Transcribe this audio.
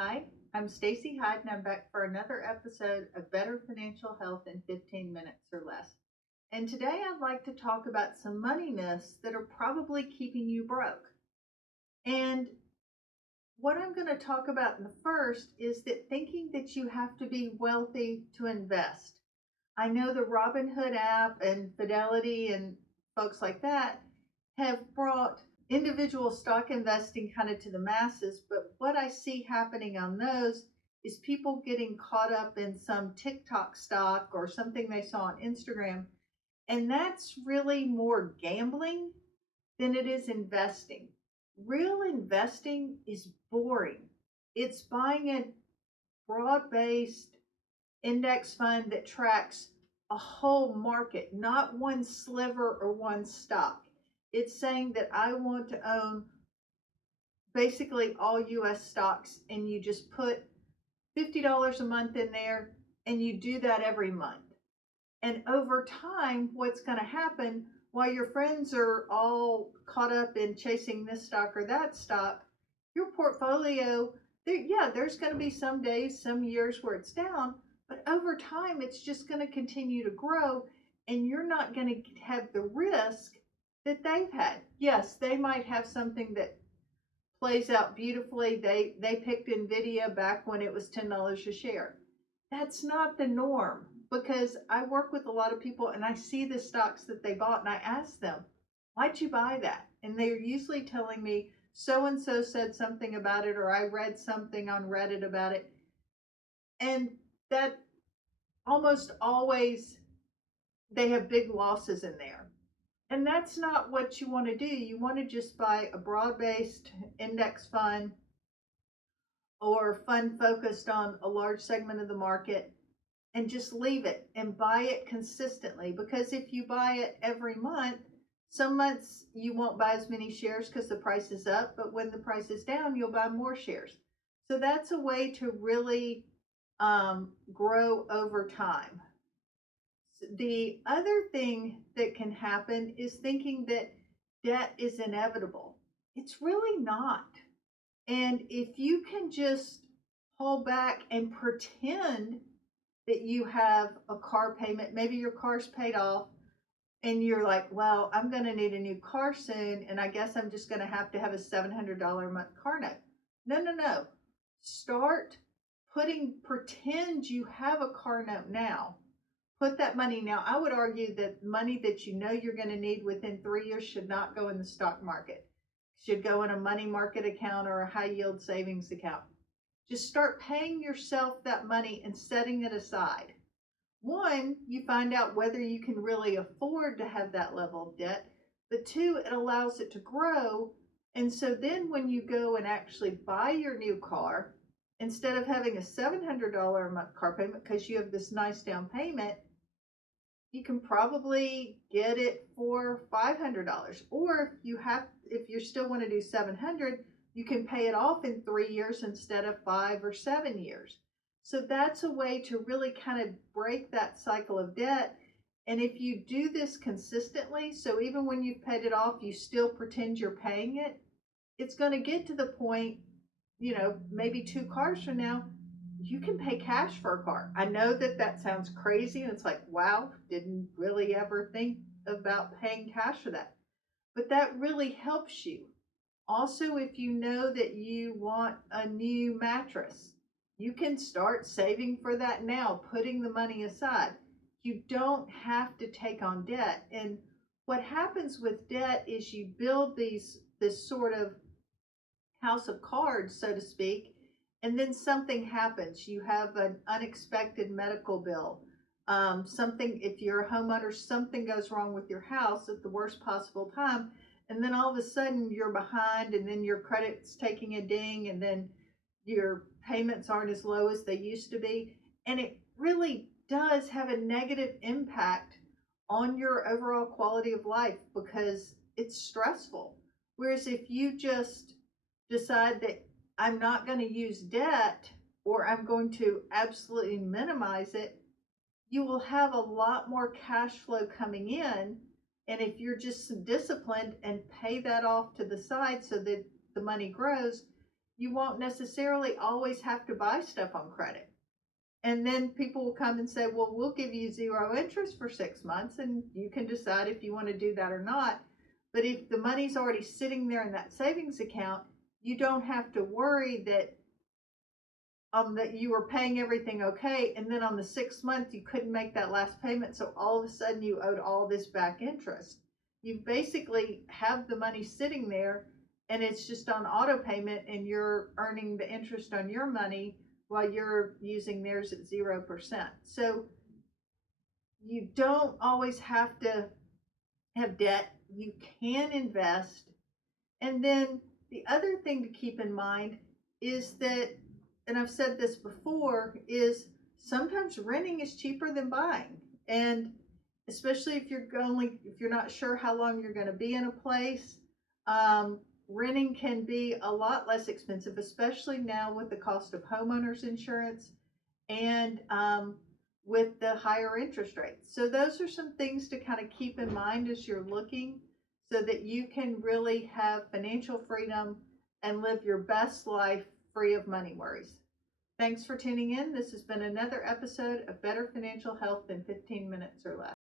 Hi, I'm Stacy Hyde, and I'm back for another episode of Better Financial Health in 15 minutes or less. And today I'd like to talk about some money myths that are probably keeping you broke. And what I'm going to talk about in the first is that thinking that you have to be wealthy to invest. I know the Robinhood app and Fidelity and folks like that have brought individual stock investing kind of to the masses, but what I see happening on those is people getting caught up in some TikTok stock or something they saw on Instagram, and that's really more gambling than it is investing. Real investing is boring. It's buying a broad based index fund that tracks a whole market, not one sliver or one stock. It's saying that I want to own basically all US stocks, and you just put $50 a month in there and you do that every month. And over time, what's going to happen while your friends are all caught up in chasing this stock or that stock, your portfolio, there's going to be some days, some years where it's down, but over time, it's just going to continue to grow, and you're not going to have the risk that they've had. Yes, they might have something that plays out beautifully. They picked Nvidia back when it was $10 a share. That's not the norm, because I work with a lot of people and I see the stocks that they bought and I ask them, why'd you buy that? And they're usually telling me so and so said something about it, or I read something on Reddit about it. And that almost always they have big losses in there. And that's not what you want to do. You want to just buy a broad-based index fund or fund focused on a large segment of the market and just leave it and buy it consistently. Because if you buy it every month, some months you won't buy as many shares because the price is up, but when the price is down, you'll buy more shares. So that's a way to really grow over time. The other thing that can happen is thinking that debt is inevitable. It's really not. And if you can just pull back and pretend that you have a car payment, maybe your car's paid off, and you're like, well, I'm going to need a new car soon, and I guess I'm just going to have a $700 a month car note. No. Start pretend you have a car note now. Put that money now. I would argue that money that you know you're going to need within 3 years should not go in the stock market. It should go in a money market account or a high yield savings account. Just start paying yourself that money and setting it aside. One, you find out whether you can really afford to have that level of debt. But two, it allows it to grow. And so then when you go and actually buy your new car, instead of having a $700 a month car payment because you have this nice down payment, you can probably get it for $500. Or if you still want to do $700, you can pay it off in 3 years instead of 5 or 7 years. So that's a way to really kind of break that cycle of debt. And if you do this consistently, so even when you've paid it off, you still pretend you're paying it, it's going to get to the point, maybe 2 cars from now, you can pay cash for a car. I know that sounds crazy, and it's like, wow, didn't really ever think about paying cash for that. But that really helps you. Also, if you know that you want a new mattress, you can start saving for that now, putting the money aside. You don't have to take on debt. And what happens with debt is you build this sort of house of cards, so to speak, and then something happens. You have an unexpected medical bill. If you're a homeowner, something goes wrong with your house at the worst possible time. And then all of a sudden you're behind, and then your credit's taking a ding, and then your payments aren't as low as they used to be. And it really does have a negative impact on your overall quality of life because it's stressful. Whereas if you just decide that I'm not going to use debt, or I'm going to absolutely minimize it, you will have a lot more cash flow coming in. And if you're just disciplined and pay that off to the side so that the money grows, you won't necessarily always have to buy stuff on credit. And then people will come and say, well, we'll give you 0 interest for 6 months, and you can decide if you want to do that or not. But if the money's already sitting there in that savings account, you don't have to worry that you were paying everything okay, and then on the 6th month you couldn't make that last payment, so all of a sudden you owed all this back interest. You basically have the money sitting there, and it's just on auto payment, and you're earning the interest on your money while you're using theirs at 0%. So you don't always have to have debt. You can invest. And then the other thing to keep in mind is that, and I've said this before, is sometimes renting is cheaper than buying. And especially if you're not sure how long you're going to be in a place, renting can be a lot less expensive, especially now with the cost of homeowners insurance and with the higher interest rates. So those are some things to kind of keep in mind as you're looking, so that you can really have financial freedom and live your best life free of money worries. Thanks for tuning in. This has been another episode of Better Financial Health in 15 Minutes or Less.